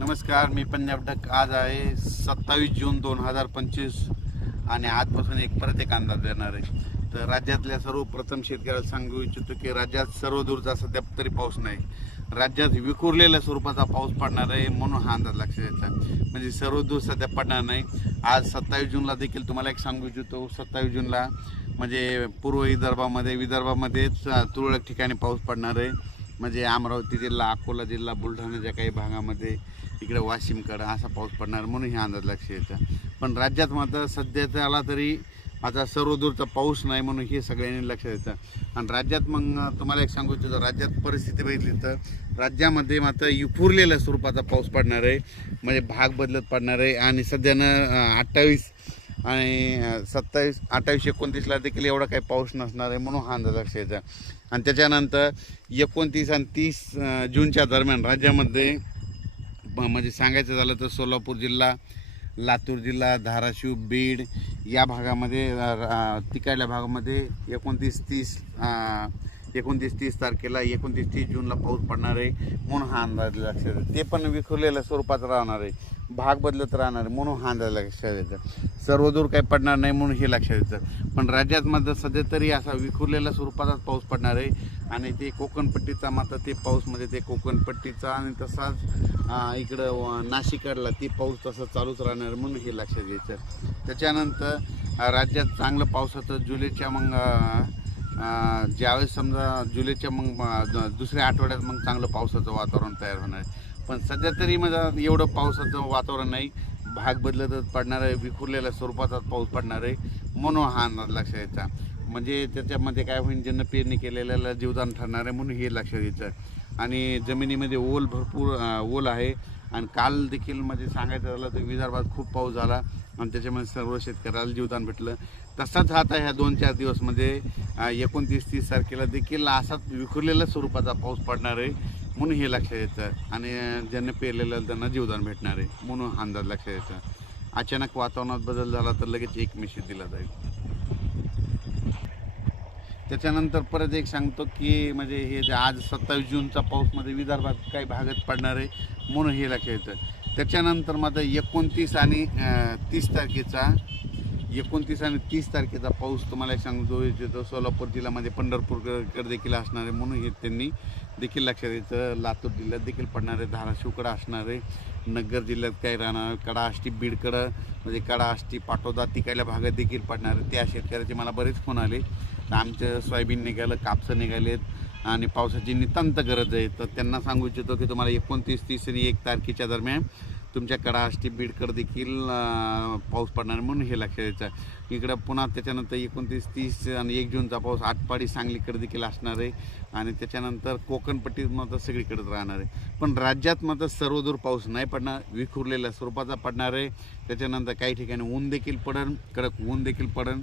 नमस्कार मी पंजाब डक आज आहे सत्तावीस जून दोन हजार पंचवीस आणि आजपासून एक परत एक अंदाज देणार आहे तर राज्यातल्या सर्वप्रथम शेतकऱ्याला सांगू इच्छितो की राज्यात सर्व दूरचा सध्या तरी पाऊस नाही राज्यात विखुरलेल्या स्वरूपाचा पाऊस पडणार आहे म्हणून हा अंदाज लक्षात येतात म्हणजे सर्व दूर सध्या पडणार नाही आज सत्तावीस जूनला देखील तुम्हाला एक सांगू इच्छितो सत्तावीस जूनला म्हणजे पूर्व विदर्भामध्ये विदर्भामध्येच तुरळक ठिकाणी पाऊस पडणार आहे म्हणजे अमरावती जिल्हा अकोला जिल्हा बुलढाणाच्या काही भागामध्ये इकडे वाशिमकडं असा पाऊस पडणार म्हणून ह्या अंदाज लक्ष येतं पण राज्यात मात्र सध्या आला तरी आता सर्वदूरचा पाऊस नाही म्हणून हे सगळ्यांनी लक्ष देतं आणि राज्यात मग तुम्हाला एक सांगू इच्छितो राज्यात परिस्थिती बघितली तर राज्यामध्ये मात्र युफुरलेल्या स्वरूपाचा पाऊस पडणार आहे म्हणजे भाग बदलत पडणार आहे आणि सध्यानं अठ्ठावीस आणि सत्तावीस अठ्ठावीस एकोणतीसला देखील एवढा काही पाऊस नसणार आहे म्हणून हा अंदाज लक्ष आणि त्याच्यानंतर एकोणतीस आणि तीस जूनच्या दरम्यान राज्यामध्ये म्हणजे सांगायचं झालं तर सोलापूर जिल्हा लातूर जिल्हा धाराशिव बीड या भागामध्ये तिकडल्या भागामध्ये एकोणतीस तीस एकोणतीस तीस तारखेला एकोणतीस तीस जूनला पाऊस पडणार आहे म्हणून हा अंदाज लक्षात येतो ते पण विखुरलेल्या स्वरूपात राहणार आहे भाग बदलत राहणार आहे म्हणून हा अंदाज लक्षात येतं सर्वदूर काही पडणार नाही म्हणून हे लक्षात येतं पण राज्यात मात्र सध्या तरी असा विखुरलेल्या स्वरूपातच पाऊस पडणार आहे आणि ते कोकणपट्टीचा मात्र ते पाऊसमध्ये ते कोकणपट्टीचा आणि तसाच इकडं नाशिकडला ती पाऊस तसा चालूच राहणार म्हणून हे लक्षात घ्यायचं त्याच्यानंतर राज्यात चांगलं पावसाचं जुलैच्या मग ज्यावेळेस समजा जुलैच्या मग दुसऱ्या आठवड्यात मग चांगलं पावसाचं वातावरण तयार होणार आहे पण सध्या तरी माझा एवढं पावसाचं वातावरण नाही भाग बदलत पडणार आहे विखुरलेल्या स्वरूपातच पाऊस पडणार आहे म्हणून हा अंदाज लक्षात यायचा म्हणजे त्याच्यामध्ये काय होईल ज्यांना पेरणी केलेल्याला जीवदान ठरणार आहे म्हणून हे लक्षात यायचं आणि जमिनीमध्ये ओल भरपूर ओल आहे आणि काल देखील म्हणजे सांगायचं झालं तर विदर्भात खूप पाऊस झाला आणि त्याच्यामुळे सर्व शेतकऱ्याला जीवदान भेटलं तसाच आता ह्या दोन चार दिवसमध्ये एकोणतीस तीस तारखेला देखील असाच विखुरलेल्या स्वरूपाचा पाऊस पडणार आहे म्हणून हे लक्षात येतं आणि ज्यांना पेरलेलं त्यांना जीवदान भेटणार आहे म्हणून अंदाज लक्षात येतं अचानक वातावरणात बदल झाला तर लगेच एक मेसेज दिला जाईल त्याच्यानंतर परत एक सांगतो की म्हणजे हे जे आज सत्तावीस जूनचा पाऊसमध्ये विदर्भात काही भागात पडणार आहे म्हणून हे लक्षात त्याच्यानंतर माझं एकोणतीस आणि तीस तारखेचा एकोणतीस आणि तीस तारखेचा पाऊस तुम्हाला सांगू इच्छितो सोलापूर जिल्ह्यामध्ये पंढरपूरकडे देखील असणार आहे म्हणून हे त्यांनी देखील लक्षात येतं लातूर जिल्ह्यात देखील पडणारे धाराशिवकडं आहे नगर जिल्ह्यात काय राहणार कडा आष्टी बीडकडं म्हणजे कडा आष्टी पाटोदा तिकायला भागात देखील पडणार आहे त्या शेतकऱ्याचे मला बरेच फोन आले आमचं सोयाबीन निघालं कापसं निघालेत आणि पावसाची नितांत गरज आहे तर त्यांना सांगू इच्छितो की तुम्हाला एकोणतीस तीस आणि एक तारखेच्या दरम्यान तुमच्याकडं आष्टी बीडकर देखील पाऊस पडणार म्हणून हे लक्षात द्यायचं इकडं पुन्हा त्याच्यानंतर एकोणतीस तीस आणि एक जूनचा पाऊस आठपाडी सांगलीकडे देखील असणार आहे आणि त्याच्यानंतर कोकणपट्टीत मात्र सगळीकडेच राहणार आहे पण राज्यात मात्र सर्वदूर पाऊस नाही पडणार विखुरलेल्या स्वरूपाचा पडणार आहे त्याच्यानंतर काही ठिकाणी ऊन देखील पडन कडक ऊन देखील पडन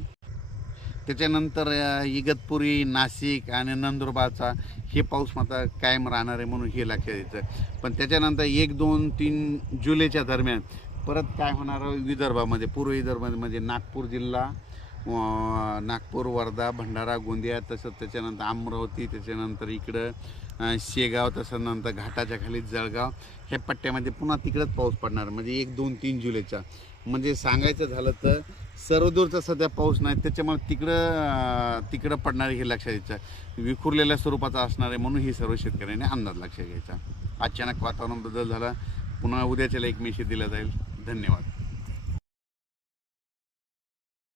त्याच्यानंतर इगतपुरी नाशिक आणि नंदुरबारचा हे पाऊस मात्र कायम राहणार आहे म्हणून हे लक्षात आहे पण त्याच्यानंतर एक दोन तीन जुलैच्या दरम्यान परत काय होणार विदर्भामध्ये पूर्व विदर्भामध्ये म्हणजे नागपूर जिल्हा नागपूर वर्धा भंडारा गोंदिया तसंच त्याच्यानंतर अमरावती त्याच्यानंतर इकडं शेगाव तसं नंतर घाटाच्या खाली जळगाव ह्या पट्ट्यामध्ये पुन्हा तिकडंच पाऊस पडणार म्हणजे एक दोन तीन जुलैचा म्हणजे सांगायचं झालं तर सर्वदूरचा सध्या पाऊस नाही त्याच्यामुळे तिकडं तिकडं पडणारे हे लक्षात घ्यायचं विखुरलेल्या स्वरूपाचा असणार आहे म्हणून ही सर्व शेतकऱ्यांनी अंदाज लक्षात घ्यायचा अचानक वातावरण बदल झाला पुन्हा उद्याच्याला एक मेशी दिला जाईल धन्यवाद